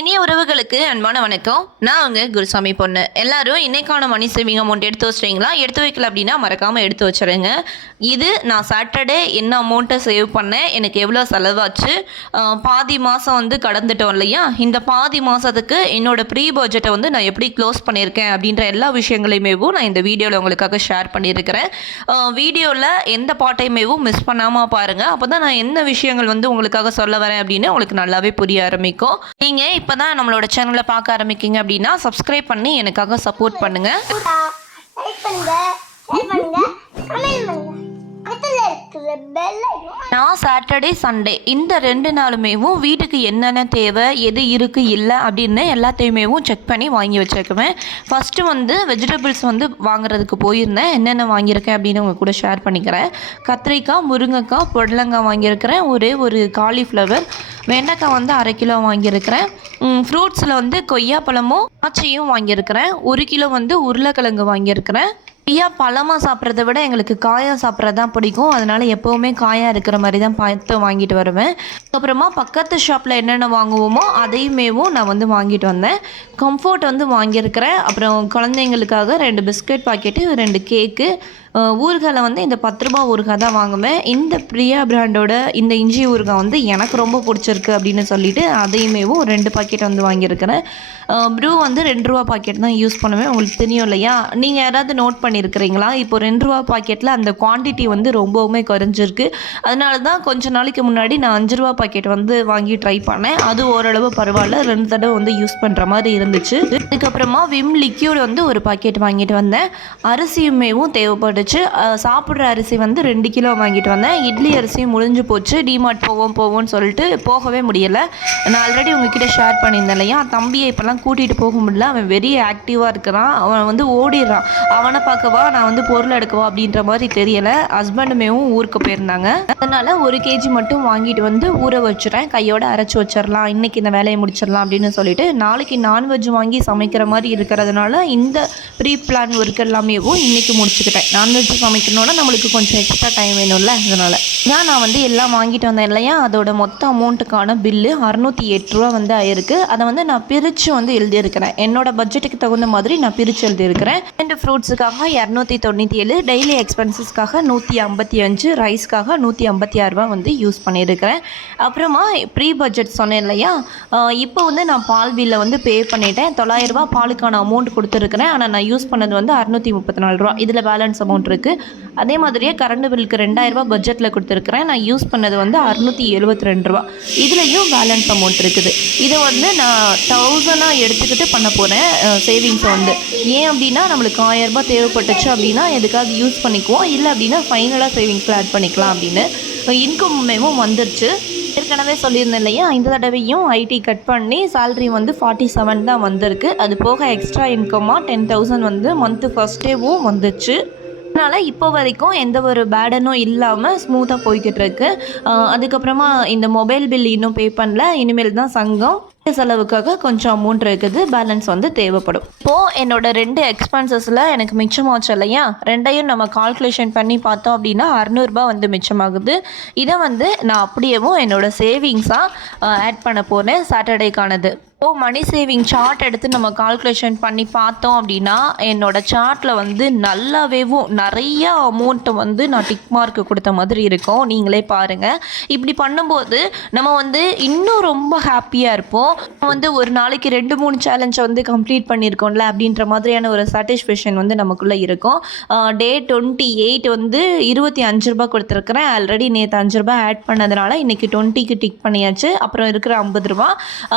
இனிய உறவுகளுக்கு அன்பான வணக்கம். நான் உங்க குருசாமி பொண்ணு. எல்லாரும் இன்னைக்கான மணி சேவிங் அமௌண்ட் எடுத்து வச்சிட்டீங்களா? எடுத்து வைக்கல அப்படின்னா மறக்காம எடுத்து வச்சிருங்க. இது நான் சாட்டர்டே என்ன அமௌண்ட்டை சேவ் பண்ணேன்? எனக்கு எவ்வளோ செலவாச்சு? பாதி மாதம் வந்து கடந்துட்டோம் இல்லையா? இந்த பாதி மாதத்துக்கு என்னோட ப்ரீ பட்ஜெட்டை வந்து நான் எப்படி க்ளோஸ் பண்ணியிருக்கேன் அப்படின்ற எல்லா விஷயங்களையுமேவும் நான் இந்த வீடியோவில் உங்களுக்காக ஷேர் பண்ணியிருக்கிறேன். வீடியோவில் எந்த பாட்டையுமேவும் மிஸ் பண்ணாமல் பாருங்கள் அப்போ தான் நான் என்ன விஷயங்கள் வந்து உங்களுக்காக சொல்ல வரேன் அப்படின்னு உங்களுக்கு நல்லாவே புரிய ஆரம்பிக்கும். நீங்கள் இப்போ தான் நம்மளோட சேனலை பார்க்க ஆரம்பிக்கீங்க அப்படின்னா சப்ஸ்கிரைப் பண்ணி எனக்காக சப்போர்ட் பண்ணுங்கள் இருக்கிற நான் சாட்டர்டே சண்டே இந்த ரெண்டு நாளுமேவும் வீட்டுக்கு என்னென்ன தேவை எது இருக்குது இல்லை அப்படின்னு எல்லாத்தையுமேவும் செக் பண்ணி வாங்கி வச்சிருக்குவேன் ஃபஸ்ட்டு வந்து வெஜிடபிள்ஸ் வந்து வாங்குறதுக்கு போயிருந்தேன். என்னென்ன வாங்கியிருக்கேன் அப்படின்னு உங்கள் கூட ஷேர் பண்ணிக்கிறேன். கத்திரிக்காய் முருங்கைக்காய் புடலங்காய் வாங்கியிருக்கிறேன். ஒரே ஒரு காலிஃப்ளவர் வெண்டைக்காய் வந்து அரை கிலோ வாங்கியிருக்கிறேன். ஃப்ரூட்ஸில் வந்து கொய்யாப்பழமும் ஆச்சியும் வாங்கியிருக்கிறேன். ஒரு கிலோ வந்து உருளைக்கிழங்கு வாங்கியிருக்கிறேன். ஐயா பழமாக சாப்பிட்றத விட எங்களுக்கு காயாக சாப்பிட்றது தான் பிடிக்கும். அதனால எப்போவுமே காயாக இருக்கிற மாதிரி தான் பார்த்து வாங்கிட்டு வருவேன். அப்புறமா பக்கத்து ஷாப்பில் என்னென்ன வாங்குவோமோ அதையுமேவும் நான் வந்து வாங்கிட்டு வந்தேன். கம்ஃபர்ட் வந்து வாங்கியிருக்கிறேன். அப்புறம் குழந்தைங்களுக்காக ரெண்டு பிஸ்கட் பாக்கெட்டு ரெண்டு கேக்கு ஊறுகாயில் வந்து இந்த பத்து ரூபா ஊறுகாய் தான் வாங்குவேன். இந்த பிரியா பிராண்டோட இந்த இஞ்சி ஊறுகாய் வந்து எனக்கு ரொம்ப பிடிச்சிருக்கு அப்படின்னு சொல்லிட்டு அதையுமேவும் ரெண்டு பாக்கெட் வந்து வாங்கியிருக்கிறேன். ப்ரூ வந்து ரெண்டு ரூபா பாக்கெட் தான் யூஸ் பண்ணுவேன். உங்களுக்கு தெரியும் இல்லையா? நீங்கள் யாராவது நோட் பண்ணியிருக்கிறீங்களா? இப்போ ரெண்டு ரூபா பாக்கெட்டில் அந்த குவான்டிட்டி வந்து ரொம்பவுமே குறைஞ்சிருக்கு. அதனால தான் கொஞ்ச நாளைக்கு முன்னாடி நான் அஞ்சு ரூபா பாக்கெட் வந்து வாங்கி ட்ரை பண்ணேன். அது ஓரளவு பரவாயில்ல. ரெண்டு தடவை வந்து யூஸ் பண்ணுற மாதிரி இருந்துச்சு. அதுக்கப்புறமா விம் லிக்யூட் வந்து ஒரு பாக்கெட் வாங்கிட்டு வந்தேன். அரிசியுமேவும் தேவைப்படுது வந்துச்சு. சாப்பிட்ற அரிசி வந்து ரெண்டு கிலோ வாங்கிட்டு வந்தேன். இட்லி அரிசி முடிஞ்சு போச்சு. டிமார்ட் போவோம் போவோம்னு சொல்லிட்டு போகவே முடியலை. நான் ஆல்ரெடி உங்ககிட்ட ஷேர் பண்ணியிருந்தேன் இல்லையா? தம்பியை இப்போல்லாம் கூட்டிகிட்டு போக முடியல. அவன் வெரி ஆக்டிவாக இருக்கிறான். அவன் வந்து ஓடிடுறான். அவனை பார்க்கவா நான் வந்து பொருள் எடுக்கவா அப்படின்ற மாதிரி தெரியலை. ஹஸ்பண்டுமேவும் ஊருக்கு போயிருந்தாங்க. அதனால் ஒரு கேஜி மட்டும் வாங்கிட்டு வந்து ஊற வச்சுறேன். கையோட அரைச்சி வச்சிடலாம் இன்றைக்கி இந்த வேலையை முடிச்சிடலாம் அப்படின்னு சொல்லிட்டு நாளைக்கு நான்வெஜ் வாங்கி சமைக்கிற மாதிரி இருக்கிறதுனால இந்த ப்ரீ பிளான் ஒர்க் எல்லாமேவும் இன்னைக்கு முடிச்சுக்கிட்டேன். நான் நான்வெஜ் சமைக்கணும்னா நம்மளுக்கு கொஞ்சம் எக்ஸ்ட்ரா டைம் வேணும்ல அதனால். ஏன் நான் வந்து எல்லாம் வாங்கிட்டு வந்தேன் இல்லையா? அதோட மொத்த அமௌண்ட்டுக்கான பில்லு அறநூற்றி எட்டு ரூபா வந்து ஆயிருக்கு. அதை வந்து நான் பிரித்து வந்து எழுதியிருக்கிறேன். என்னோட பட்ஜெட்டுக்கு தகுந்த மாதிரி நான் பிரித்து எழுதியிருக்கிறேன். ரெண்டு ஃப்ரூட்ஸுக்காக இரநூத்தி தொண்ணூற்றி ஏழு டெய்லி எக்ஸ்பென்சஸ்க்காக நூற்றி ஐம்பத்தி அஞ்சு ரைஸ்க்காக நூற்றி ஐம்பத்தி ஆறுரூவா வந்து யூஸ் பண்ணியிருக்கிறேன். அப்புறமா ப்ரீ பட்ஜெட் சொன்னேன் இல்லையா? இப்போ வந்து நான் பால் பில்லை வந்து பே பண்ணிட்டேன். தொள்ளாயிரம் பாலுக்கான அமௌண்ட் கொடுத்துருக்கிறேன். ஆனால் நான் யூஸ் பண்ணது வந்து அறுநூற்றி முப்பத்தி நாலு ரூபா. இதில் பேலன்ஸ் அமௌண்ட் இருக்குது அதே மாதிரியே கரண்ட் பில்லுக்கு ரெண்டாயிரம் பட்ஜெட்டில் கொடுத்துருக்குறேன். நான் யூஸ் பண்ணது வந்து அறுநூற்றி எழுபத்தி ரெண்டு ரூபா இதுலேயும் பேலன்ஸ் அமௌண்ட் இருக்குது. இதை வந்து நான் தௌசண்டாக எடுத்துக்கிட்டு பண்ண போகிறேன் சேவிங்ஸை வந்து. ஏன் அப்படின்னா நம்மளுக்கு ஆயிரம் ரூபாய் தேவைப்பட்டுச்சு அப்படின்னா எதுக்காவது யூஸ் பண்ணிக்குவோம். இல்லை அப்படின்னா ஃபைனலாக சேவிங்ஸில் ஆட் பண்ணிக்கலாம் அப்படின்னு. இன்கம்மேவும் வந்துருச்சு. ஏற்கனவே சொல்லியிருந்தேன் இல்லையா? இந்த தடவையும் ஐடி கட் பண்ணி சேல்ரி வந்து ஃபார்ட்டி செவன் தான் வந்திருக்கு. அது போக எக்ஸ்ட்ரா இன்கமாக டென் தௌசண்ட் வந்து மந்த்து ஃபஸ்ட்டேவும் வந்துச்சு. அதனால் இப்போ வரைக்கும் எந்த ஒரு பேடனும் இல்லாமல் ஸ்மூத்தாக போய்கிட்டு இருக்கு அதுக்கப்புறமா இந்த மொபைல் பில் இன்னும் பே பண்ணல. இனிமேல் தான் சங்கம். செலவுக்காக கொஞ்சம் அமௌண்ட் இருக்குது. பேலன்ஸ் வந்து தேவைப்படும். இப்போது என்னோட ரெண்டு எக்ஸ்பென்சஸில் எனக்கு மிச்சமாச்சு இல்லையா? ரெண்டையும் நம்ம கால்குலேஷன் பண்ணி பார்த்தோம் அப்படின்னா அறநூறுபா வந்து மிச்சமாகுது. இதை வந்து நான் அப்படியேவும் என்னோட சேவிங்ஸாக ஆட் பண்ண போனேன் சாட்டர்டேக்கானது இப்போ மணி சேவிங் சார்ட் எடுத்து நம்ம கால்குலேஷன் பண்ணி பார்த்தோம் அப்படின்னா என்னோட சார்ட்டில் வந்து நல்லாவேவும் நிறைய அமௌண்ட்டை வந்து நான் டிக் மார்க் கொடுத்த மாதிரி இருக்கும். நீங்களே பாருங்கள் இப்படி பண்ணும்போது நம்ம வந்து இன்னும் ரொம்ப ஹாப்பியாக இருப்போம். வந்து ஒரு நாளைக்கு ரெண்டு மூணு சேலஞ்சை வந்து கம்ப்ளீட் பண்ணியிருக்கோம்ல அப்படின்ற மாதிரியான ஒரு சாட்டிஸ்ஃபேக்ஷன் வந்து நமக்குள்ளே இருக்கும். டே டுவெண்ட்டி எயிட் வந்து இருபத்தி அஞ்சு ரூபாய் கொடுத்துருக்குறேன். ஆல்ரெடி நேற்று அஞ்சு ரூபாய் ஆட் பண்ணதுனால இன்றைக்கி டுவெண்ட்டிக்கு டிக் பண்ணியாச்சு. அப்புறம் இருக்கிற ஐம்பது ரூபா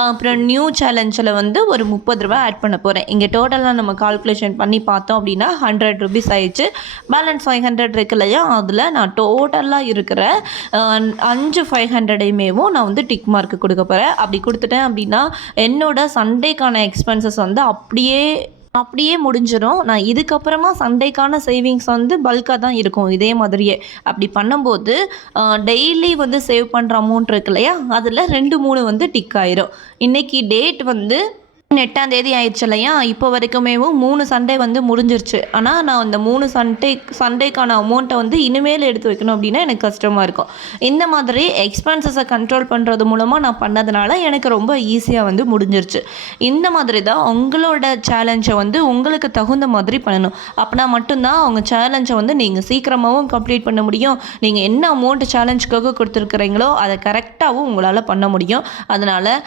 அப்புறம் நியூ சேலஞ்சில் வந்து ஒரு முப்பது ரூபா ஆட் பண்ண போகிறேன் இங்கே டோட்டலாக நம்ம கால்குலேஷன் பண்ணி பார்த்தோம் அப்படின்னா ஹண்ட்ரட் ருபீஸ் ஆயிடுச்சு. பேலன்ஸ் ஃபைவ் ஹண்ட்ரட் இருக்கு இல்லையா? அதில் நான் டோட்டலாக இருக்கிற அஞ்சு ஃபைவ் ஹண்ட்ரடையுமேவும் நான் வந்து டிக் மார்க் கொடுக்க போகிறேன் அப்படி கொடுத்துட்டேன் அப்படின்னா என்னோட சண்டேக்கான எக்ஸ்பென்சஸ் வந்து அப்படியே அப்படியே முடிஞ்சிடும் நான் இதுக்கப்புறமா சண்டேக்கான சேவிங்ஸ் வந்து பல்காக தான் இருக்கும். இதே மாதிரியே. அப்படி பண்ணும்போது டெய்லி வந்து சேவ் பண்ணுற அமௌண்ட் இருக்கு இல்லையா? அதில் ரெண்டு மூணு வந்து டிக் ஆயிரும். இன்னைக்கு டேட் வந்து எட்டாம் தேதி ஆயிடுச்சு இல்லையா? இப்போ வரைக்குமேவும் மூணு சண்டே வந்து முடிஞ்சிருச்சு. ஆனால் நான் அந்த மூணு சண்டே சண்டேக்கான அமௌண்ட்டை வந்து இனிமேல் எடுத்து வைக்கணும் அப்படின்னா எனக்கு கஷ்டமாக இருக்கும். இந்த மாதிரி எக்ஸ்பென்சஸை கண்ட்ரோல் பண்ணுறது மூலமாக நான் பண்ணதுனால எனக்கு ரொம்ப ஈஸியாக வந்து முடிஞ்சிருச்சு. இந்த மாதிரி தான் உங்களோட சேலஞ்சை வந்து உங்களுக்கு தகுந்த மாதிரி பண்ணணும். அப்படின்னா மட்டும்தான் அவங்க சேலஞ்சை வந்து நீங்கள் சீக்கிரமாகவும் கம்ப்ளீட் பண்ண முடியும். நீங்கள் என்ன அமௌண்ட் சேலஞ்சுக்காக கொடுத்துருக்குறீங்களோ அதை கரெக்டாகவும் உங்களால் பண்ண முடியும். அதனால்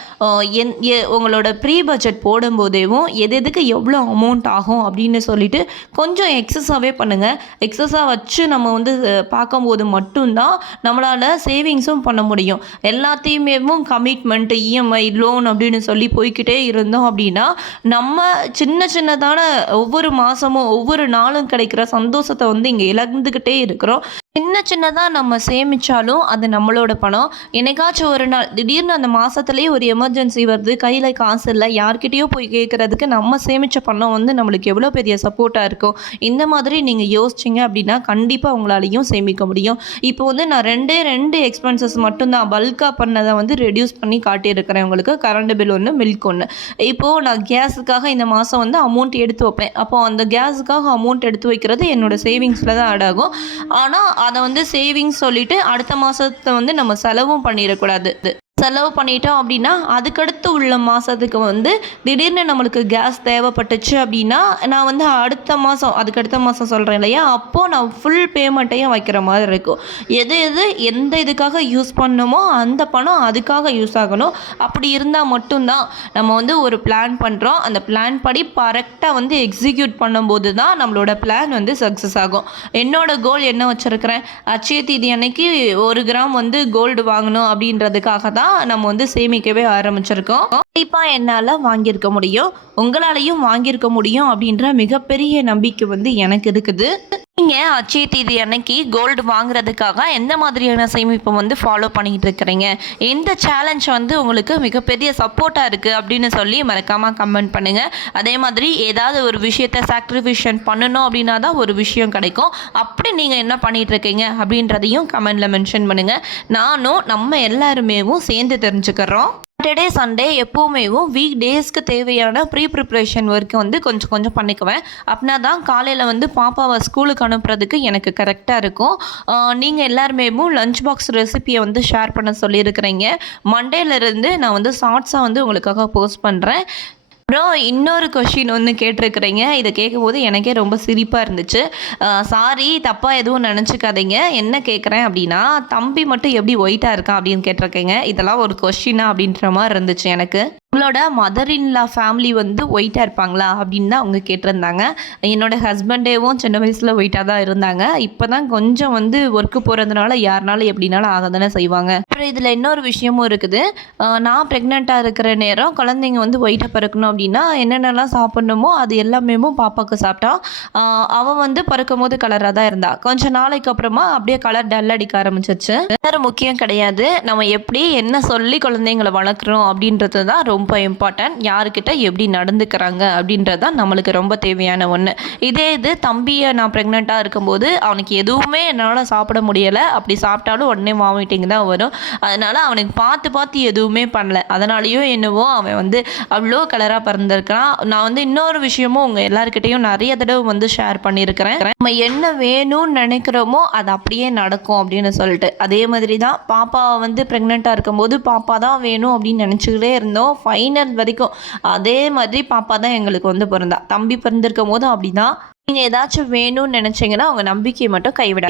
என் எ- உங்களோட ப்ரீ பட்ஜெட் போடும்போதேவும் எது எதுக்கு எவ்வளோ அமௌண்ட் ஆகும் அப்படின்னு சொல்லிட்டு கொஞ்சம் எக்ஸஸாகவே பண்ணுங்கள் எக்ஸஸாக வச்சு நம்ம வந்து பார்க்கும்போது மட்டும்தான் நம்மளால் சேவிங்ஸும் பண்ண முடியும். எல்லாத்தையுமே கமிட்மெண்ட் இஎம்ஐ லோன் அப்படின்னு சொல்லி போய்க்கிட்டே இருந்தோம் அப்படின்னா நம்ம சின்ன சின்னதான ஒவ்வொரு மாதமும் ஒவ்வொரு நாளும் கிடைக்கிற சந்தோஷத்தை வந்து இங்கே இழந்துக்கிட்டே இருக்கிறோம். சின்ன சின்னதாக நம்ம சேமித்தாலும் அது நம்மளோட பணம். என்னைக்காச்சும் ஒரு நாள் திடீர்னு அந்த மாதத்துலேயே ஒரு எமர்ஜென்சி வருது கையில் காசு இல்லை யார்கிட்டயோ போய் கேட்குறதுக்கு நம்ம சேமித்த பணம் வந்து நம்மளுக்கு எவ்வளோ பெரிய சப்போர்ட்டாக இருக்கும். இந்த மாதிரி நீங்கள் யோசிச்சிங்க அப்படின்னா கண்டிப்பாக உங்களாலையும் சேமிக்க முடியும். இப்போ வந்து நான் ரெண்டே ரெண்டு எக்ஸ்பென்சஸ் மட்டும்தான் பல்காக பண்ணதை வந்து ரெடியூஸ் பண்ணி காட்டியிருக்கிறேன் உங்களுக்கு. கரண்ட் பில் ஒன்று மில்க் ஒன்று இப்போது நான் கேஸுக்காக இந்த மாதம் வந்து அமௌண்ட் எடுத்து வைப்பேன். அப்போ அந்த கேஸுக்காக அமௌண்ட் எடுத்து வைக்கிறது என்னோட சேவிங்ஸில் தான் ஆட் ஆகும். ஆனால் அதை வந்து சேவிங்ஸ் சொல்லிட்டு அடுத்த மாதத்தை வந்து நம்ம செலவும் பண்ணிடக்கூடாது. செலவு பண்ணிட்டோம் அப்படின்னா அதுக்கடுத்து உள்ள மாதத்துக்கு வந்து திடீர்னு நம்மளுக்கு கேஸ் தேவைப்பட்டுச்சு அப்படின்னா நான் வந்து அடுத்த மாதம் அதுக்கடுத்த மாதம் சொல்கிறேன் இல்லையா? அப்போது நான் ஃபுல் பேமெண்ட்டையும் வைக்கிற மாதிரி இருக்கும். எது எது எந்த இதுக்காக யூஸ் பண்ணணுமோ அந்த பணம் அதுக்காக யூஸ் ஆகணும். அப்படி இருந்தால் மட்டும்தான் நம்ம வந்து ஒரு பிளான் பண்ணுறோம் அந்த பிளான் படி கரெக்டாக வந்து எக்ஸிக்யூட் பண்ணும்போது தான் நம்மளோட பிளான் வந்து சக்ஸஸ் ஆகும். என்னோட கோல் என்ன வச்சுருக்கிறேன்? அச்சய தீதி அன்னைக்கு ஒரு கிராம் வந்து கோல்டு வாங்கணும் அப்படின்றதுக்காக தான் நம்ம வந்து சேமிக்கவே ஆரம்பிச்சிருக்கோம். கண்டிப்பாக என்னால் வாங்கியிருக்க முடியும். உங்களாலையும் வாங்கியிருக்க முடியும் அப்படின்ற மிகப்பெரிய நம்பிக்கை வந்து எனக்கு இருக்குது. நீங்கள் அச்சய தேதி அன்னைக்கு கோல்டு வாங்குறதுக்காக எந்த மாதிரியான சேமிப்பை வந்து ஃபாலோ பண்ணிக்கிட்டு இருக்கிறீங்க? எந்த சேலஞ்ச் வந்து உங்களுக்கு மிகப்பெரிய சப்போர்ட்டாக இருக்குது அப்படின்னு சொல்லி மறக்காமல் கமெண்ட் பண்ணுங்கள் அதே மாதிரி ஏதாவது ஒரு விஷயத்தை சாக்ரிஃபிஷன் பண்ணணும் அப்படின்னா தான் ஒரு விஷயம் கிடைக்கும். அப்படி நீங்கள் என்ன பண்ணிகிட்டு இருக்கீங்க அப்படின்றதையும் கமெண்டில் மென்ஷன் பண்ணுங்கள் நானும் நம்ம எல்லாருமேவும் சேர்ந்து தெரிஞ்சுக்கிறோம். சாட்டர்டே சண்டே எப்போவுமேவும் வீக் டேஸ்க்கு தேவையான ப்ரீ ப்ரிப்ரேஷன் ஒர்க்கு வந்து கொஞ்சம் கொஞ்சம் பண்ணிக்குவேன். அப்படின்னா தான் காலையில் வந்து பாப்பாவை ஸ்கூலுக்கு அனுப்புறதுக்கு எனக்கு கரெக்டாக இருக்கும். நீங்கள் எல்லாருமே லஞ்ச் பாக்ஸ் ரெசிபியை வந்து ஷேர் பண்ண சொல்லியிருக்கிறீங்க. மண்டேலேருந்து நான் வந்து ஷார்ட்ஸாக வந்து உங்களுக்காக போஸ்ட் பண்ணுறேன் அப்புறம் இன்னொரு கொஷின் ஒன்று கேட்டிருக்கிறீங்க. இதை கேட்கும்போது எனக்கே ரொம்ப சிரிப்பாக இருந்துச்சு. சாரி தப்பாக எதுவும் நினச்சிக்காதீங்க. என்ன கேட்குறேன் அப்படின்னா தம்பி மட்டும் எப்படி ஒயிட்டாக இருக்கான் அப்படின்னு கேட்டிருக்கீங்க. இதெல்லாம் ஒரு கொஷினா அப்படின்ற மாதிரி இருந்துச்சு எனக்கு. உங்களோட மதர் இன்லா ஃபேமிலி வந்து ஒயிட்டாக இருப்பாங்களா அப்படின்னு தான் அவங்க கேட்டிருந்தாங்க. என்னோட ஹஸ்பண்டேவும் சின்ன வயசில் ஒயிட்டாக தான் இருந்தாங்க. இப்போ தான் கொஞ்சம் வந்து ஒர்க்கு போகிறதுனால யாருனாலும் எப்படினாலும் ஆக தானே செய்வாங்க. அப்புறம் இதில் இன்னொரு விஷயமும் இருக்குது. நான் ப்ரெக்னெண்ட்டாக இருக்கிற நேரம் குழந்தைங்க வந்து ஒயிட்டாக பிறக்கணும் அப்படின்னா என்னென்னலாம் சாப்பிட்ணுமோ அது எல்லாமே பாப்பாவுக்கு சாப்பிட்டா அவன் வந்து பிறக்கும் போது கலராக தான் இருந்தா. கொஞ்ச நாளைக்கு அப்புறமா அப்படியே கலர் டல் அடிக்க ஆரம்பிச்சிச்சு வேறு முக்கியம் கிடையாது. நம்ம எப்படி என்ன சொல்லி குழந்தைங்களை வளர்க்குறோம் அப்படின்றது தான் ரொம்ப ரொம்ப இம்பார்ட்டன்ட் யாருக்கிட்ட எப்படி நடந்துக்கிறாங்க அப்படின்றது தான் நம்மளுக்கு ரொம்ப தேவையான ஒன்று இதே இது தம்பியை நான் ப்ரெக்னெண்ட்டாக இருக்கும்போது அவனுக்கு எதுவுமே என்னால் சாப்பிட முடியலை. அப்படி சாப்பிட்டாலும் உடனே வாமிட்டிங் தான் வரும். அதனால் அவனுக்கு பார்த்து பார்த்து எதுவுமே பண்ணல. அதனாலேயோ என்னவோ அவன் வந்து அவ்வளோ கலராக பிறந்திருக்கிறான். நான் வந்து இன்னொரு விஷயமும் உங்கள் எல்லாருக்கிட்டையும் நிறைய தடவை வந்து ஷேர் பண்ணியிருக்கிறேன். நம்ம என்ன வேணும்னு நினைக்கிறோமோ அது அப்படியே நடக்கும் அப்படின்னு சொல்லிட்டு. அதே மாதிரி தான் பாப்பா வந்து ப்ரெக்னெண்ட்டாக இருக்கும்போது பாப்பா தான் வேணும் அப்படின்னு நினச்சிக்கிட்டே இருந்தோம். ஃபைனல் வரைக்கும் அதே மாதிரி பாப்பா தான் எங்களுக்கு வந்து பிறந்தா. தம்பி பிறந்திருக்கும் போதும் அப்படின்னா தான் நீங்கள் ஏதாச்சும் வேணும்னு நினச்சிங்கன்னா அவங்க நம்பிக்கையை மட்டும் கைவிட